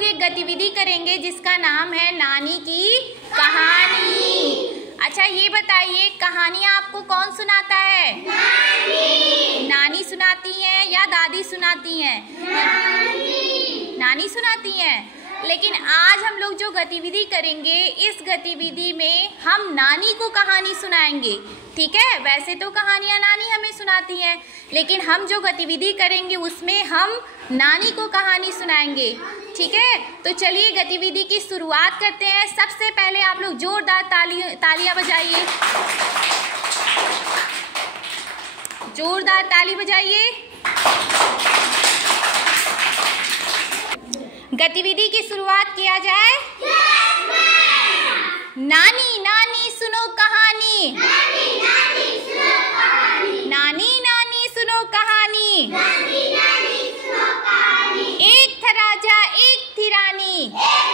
लोग एक गतिविधि करेंगे जिसका नाम है नानी की कहानी। अच्छा ये बताइए, कहानियाँ आपको कौन सुनाता है? नानी सुनाती हैं या दादी सुनाती हैं? नानी सुनाती हैं। लेकिन आज हम लोग जो गतिविधि करेंगे, इस गतिविधि में हम नानी को कहानी सुनाएंगे। ठीक है, वैसे तो कहानियाँ नानी हमें सुनाती हैं, लेकिन हम जो गतिविधि करेंगे उसमें हम नानी को कहानी सुनाएंगे। ठीक है, तो चलिए गतिविधि की शुरुआत करते हैं। सबसे पहले आप लोग जोरदार तालियां बजाइए, जोरदार ताली बजाइए। गतिविधि की शुरुआत किया जाए। नानी नानी सुनो कहानी, नानी नानी सुनो कहानी, नानी नानी सुनो कहानी, नानी नानी सुनो कहानी। एक था राजा एक थी रानी, एक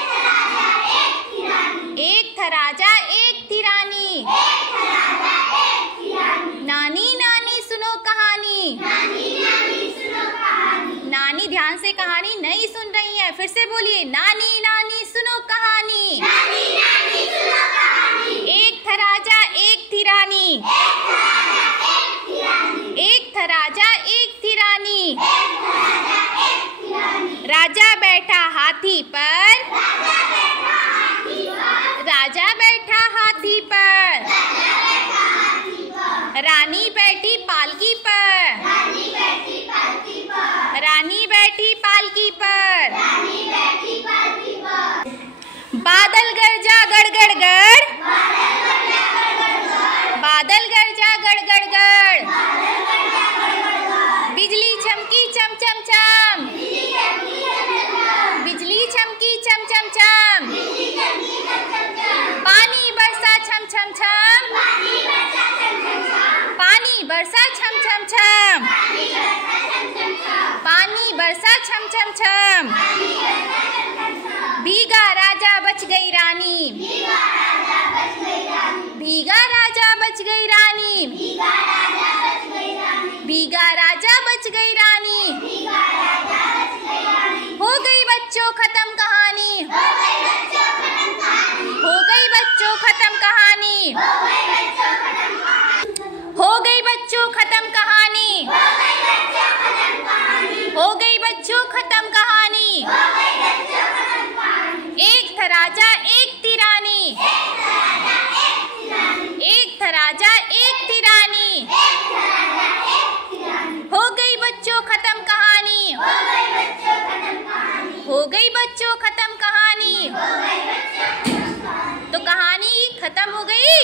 था राजा एक थी रानी, एक था राजा एक थी रानी, एक था राजा एक थी रानी। नानी नानी सुनो कहानी, नानी नानी सुनो कहानी। नानी ध्यान से कहानी नहीं सुन रही है, फिर से बोलिए, नानी नानी सुनो कहानी, नानी नानी सुनो कहानी। एक था राजा एक थी रानी, एक था राजा एक थी रानी, एक था राजा एक थी रानी, एक था राजा एक थी रानी। राजा बैठा हाथी पर, राजा बैठा हाथी पर, राजा बैठा हाथी पर, राजा बैठा हाथी पर। रानी बैठी पालकी पर, रानी बैठी पालकी पर, रानी बैठी पालकी पर, रानी बैठी पालकी पर। बादल गरजा गड़ गड़ गड़, बादल गरजा गड़ गड़ गड़, बिजली चमकी चम चम चम, बिजली चमकी चम चम चम, पानी बरसा छम छम छम, पानी बरसा छम छम छम, पानी बरसा छम छम छम। भीगा राजा बच गई रानी, भीगा राजा बच गई रानी, भीगा राजा बच गई रानी। हो गई बच्चों खत्म कहानी, हो गई बच्चों खत्म कहानी, हो गई बच्चों खत्म कहानी, हो गई बच्चों खत्म कहानी। एक था राजा एक थी रानी, एक था राजा एक थी रानी। हो गई बच्चों खत्म कहानी, हो गई बच्चों खत्म कहानी। तो कहानी खत्म हो गई।